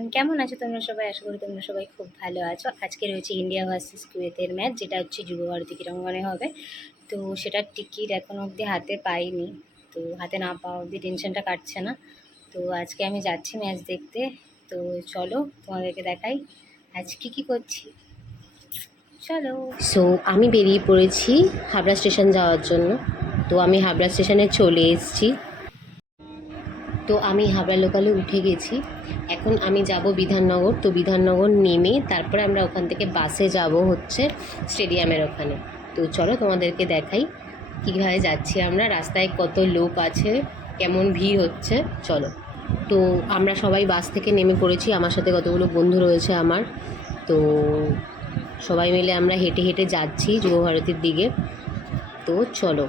Everyone, কেমন আছো তোমরা সবাই? আশা করি তোমরা সবাই খুব ভালো আছো। আজকে রয়েছে ইন্ডিয়া ভার্সেস কুয়েতের ম্যাচ, যেটা হচ্ছে যুবভারতী ক্রীড়াঙ্গনে হবে। তো সেটার টিকিট এখন অবধি হাতে পাইনি, তো হাতে না পাওয়া অবধি টেনশনটা কাটছে না। তো আজকে আমি যাচ্ছি ম্যাচ দেখতে। তো চলো তোমাদেরকে দেখাই আজ কী করছি। চলো। সো আমি বেরিয়ে পড়েছি হাবড়া স্টেশন যাওয়ার জন্য। তো আমি হাবড়া স্টেশনে চলে এসেছি। তো আমি হাবড়া লোকালে উঠে গেছি। এখন আমি যাব বিধাননগর। তো বিধাননগর নেমে তারপরে আমরা ওখান থেকে বাসে যাব হচ্ছে স্টেডিয়ামের ওখানে। তো চলো তোমাদেরকে দেখাই কীভাবে যাচ্ছি আমরা, রাস্তায় কত লোক আছে, কেমন ভিড় হচ্ছে। চলো। তো আমরা সবাই বাস থেকে নেমে পড়েছি, আমার সাথে কতগুলো বন্ধু রয়েছে আমার। তো সবাই মিলে আমরা হেঁটে হেঁটে যাচ্ছি যুবভারতীর দিকে। তো চলো।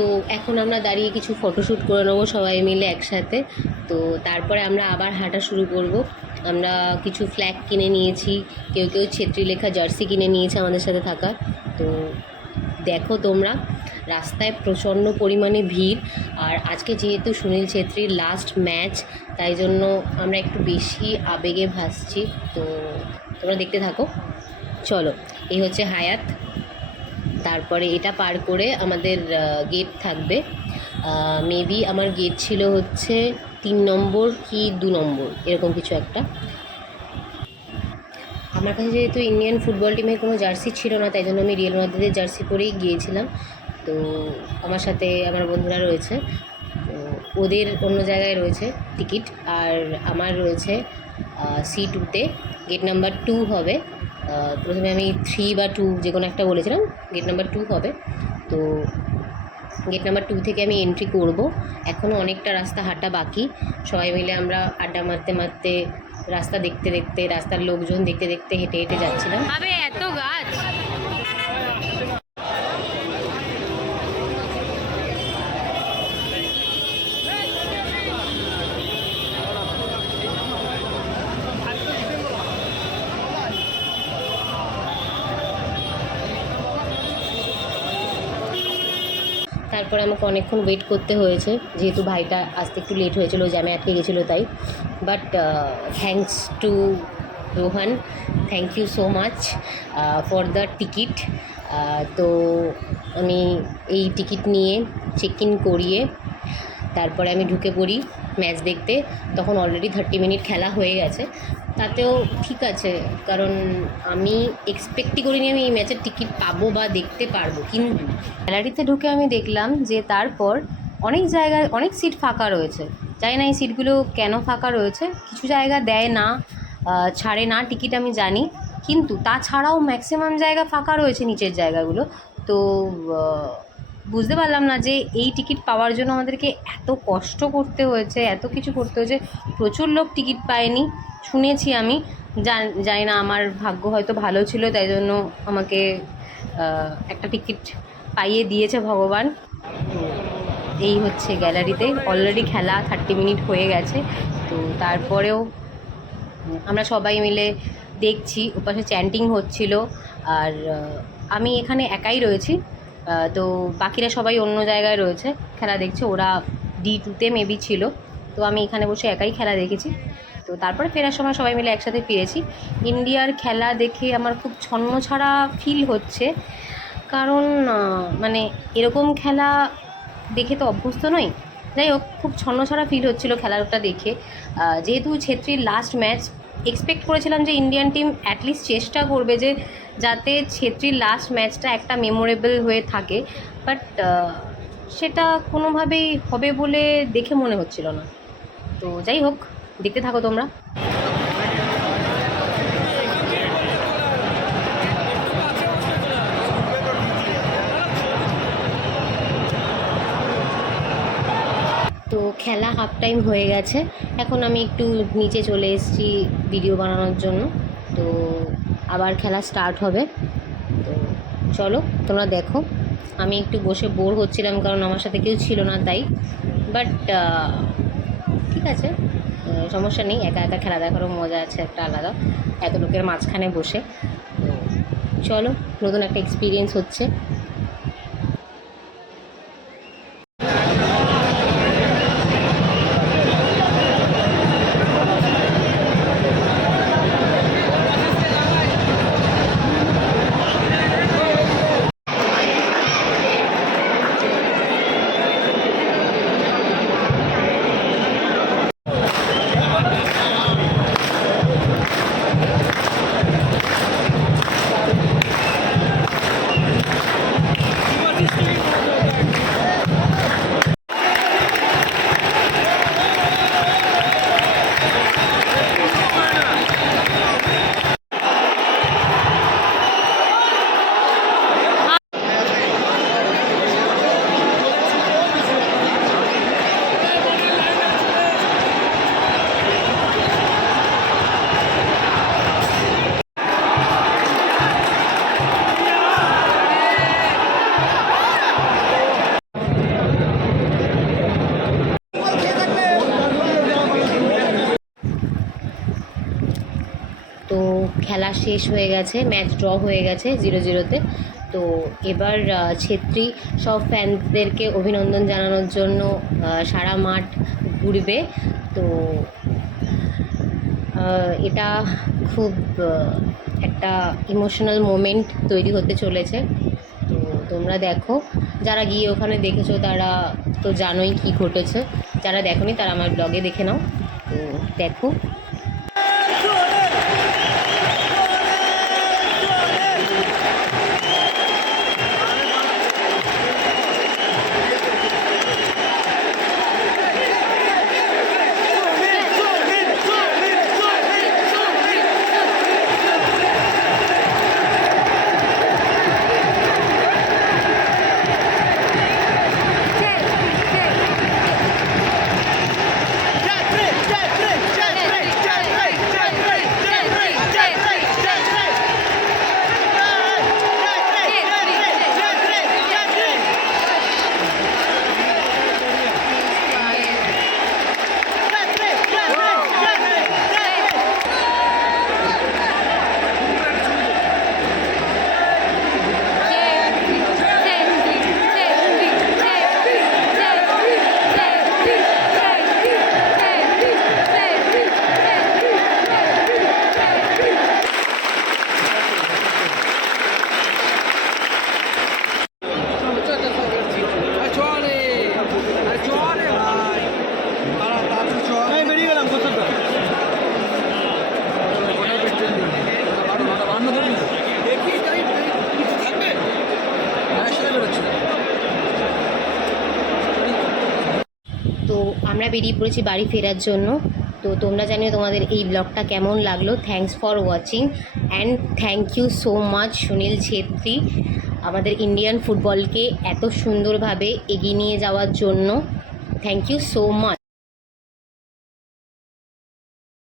তো এখন আমরা দাঁড়িয়ে কিছু ফটোশ্যুট করে নেবো সবাই মিলে একসাথে। তো তারপরে আমরা আবার হাঁটা শুরু করব। আমরা কিছু ফ্ল্যাগ কিনে নিয়েছি, কেউ কেউ ছেত্রী লেখা জার্সি কিনে নিয়েছে আমাদের সাথে থাকা। তো দেখো তোমরা, রাস্তায় প্রচণ্ড পরিমাণে ভিড়। আর আজকে যেহেতু সুনীল ছেত্রীর লাস্ট ম্যাচ, তাই জন্য আমরা একটু বেশি আবেগে ভাসছি। তো তোমরা দেখতে থাকো। চলো, এই হচ্ছে হায়াত। তারপরে এটা পার করে আমাদের গেট থাকবে। মেবি আমার গেট ছিল হচ্ছে 3 নম্বর কি 2 নম্বর, এরকম কিছু একটা। আমার কাছে যেহেতু ইন্ডিয়ান ফুটবল টিমের কোনো জার্সি ছিল না, তাই জন্য আমি রিয়েল মাদ্রিদের জার্সি পরেই গিয়েছিলাম। তো আমার সাথে আমার বন্ধুরা রয়েছে, তো ওদের অন্য জায়গায় রয়েছে টিকিট, আর আমার রয়েছে C2-তে। গেট নাম্বার 2 হবে। প্রথমে আমি 3 বা 2 যে কোনো একটা বলেছিলাম, গেট নাম্বার 2 হবে। তো গেট নাম্বার 2 থেকে আমি এন্ট্রি করব। এখনও অনেকটা রাস্তা হাঁটা বাকি। সবাই মিলে আমরা আড্ডা মারতে মারতে, রাস্তা দেখতে দেখতে, রাস্তার লোকজন দেখতে দেখতে হেঁটে হেঁটে যাচ্ছিলাম। আবে এত গাছ! তারপরে আমাকে অনেকক্ষণ ওয়েট করতে হয়েছে, যেহেতু ভাইটা আসতে একটু লেট হয়েছিল, জ্যামে আটকে গেছিলো তাই। But thanks to Rohan, thank you so much for the ticket. তো আমি এই টিকিট নিয়ে চেক ইন করিয়ে তারপরে আমি ঢুকে পড়ি ম্যাচ দেখতে। তখন অলরেডি 30 মিনিট খেলা হয়ে গেছে। তাতেও ঠিক আছে, কারণ আমি এক্সপেক্টই করিনি আমি এই ম্যাচের টিকিট পাবো বা দেখতে পারবো। কিন্তু গ্যালারিতে ঢুকে আমি দেখলাম যে তারপর অনেক জায়গায় অনেক সিট ফাঁকা রয়েছে। জানি না এই সিটগুলো কেন ফাঁকা রয়েছে, কিছু জায়গা দেয় না, ছাড়ে না টিকিট আমি জানি, কিন্তু তাছাড়াও ম্যাক্সিমাম জায়গা ফাঁকা রয়েছে নিচের জায়গাগুলো। তো বুঝতে পারলাম না যে এই টিকিট পাওয়ার জন্য আমাদেরকে এত কষ্ট করতে হয়েছে, এত কিছু করতে হয়েছে। প্রচুর লোক টিকিট পায়নি শুনেছি আমি, জানি না, আমার ভাগ্য হয়তো ভালো ছিল, তাই জন্য আমাকে একটা টিকিট পাইয়ে দিয়েছে ভগবান। তো এই হচ্ছে গ্যালারিতে, অলরেডি খেলা 30 মিনিট হয়ে গেছে। তো তারপরেও আমরা সবাই মিলে দেখছি, ওপাশে চ্যান্টিং হচ্ছিল। আর আমি এখানে একাই রয়েছি। তো বাকিরা সবাই অন্য জায়গায় রয়েছে, খেলা দেখছে। ওরা D2-তে মেবি ছিল। তো আমি এখানে বসে একাই খেলা দেখেছি। তো তারপরে ফেরার সময় সবাই মিলে একসাথে ফিরেছি। ইন্ডিয়ার খেলা দেখে আমার খুব ছন্নছাড়া ফিল হচ্ছে, কারণ মানে এরকম খেলা দেখে তো অভ্যস্ত নই। যাই হোক, খুব ছন্নছাড়া ফিল হচ্ছিলো খেলাটা দেখে। যেহেতু ছেত্রীর লাস্ট ম্যাচ, এক্সপেক্ট করেছিলাম যে ইন্ডিয়ান টিম অ্যাটলিস্ট চেষ্টা করবে যে যাতে ছেত্রীর লাস্ট ম্যাচটা একটা মেমোরেবল হয়ে থাকে। বাট সেটা কোনোভাবেই হবে বলে দেখে মনে হচ্ছিল না। তো যাই হোক, দেখতে থাকো তোমরা। তো খেলা হাফ টাইম হয়ে গেছে, এখন আমি একটু নিচে চলে এসেছি ভিডিও বানানোর জন্য। তো আবার খেলা স্টার্ট হবে। তো চলো তোমরা দেখো। আমি একটু বসে বোর হচ্ছিলাম কারণ আমার সাথে কেউ ছিল না তাই, বাট ঠিক আছে, সমস্যা নেই। একা একা খেলা দেখারও মজা আছে একটা আলাদা, এত লোকের মাঝখানে বসে। তো চলো, নতুন একটা এক্সপিরিয়েন্স হচ্ছে। তো খেলা শেষ হয়ে গেছে, ম্যাচ ড্র হয়ে গেছে 0-0-তে। তো এবার ছেত্রী সব ফ্যানদেরকে অভিনন্দন জানানোর জন্য সারা মাঠ ঘুরবে। তো এটা খুব একটা ইমোশনাল মোমেন্ট তৈরি হতে চলেছে। তো তোমরা দেখো, যারা গিয়ে ওখানে দেখেছো তারা তো জানোই কী ঘটেছে, যারা দেখোনি তারা আমার ব্লগে দেখে নাও। তো দেখো। তো আমরা বেরিয়ে পড়েছি বাড়ি ফেরার জন্য। তো তোমরা জানিও তোমাদের এই ব্লগটা কেমন লাগলো। Thanks for watching and thank you so much Sunil Chhetri, আমাদের ইন্ডিয়ান ফুটবলকে এত সুন্দরভাবে এগিয়ে নিয়ে যাওয়ার জন্য। Thank you so much.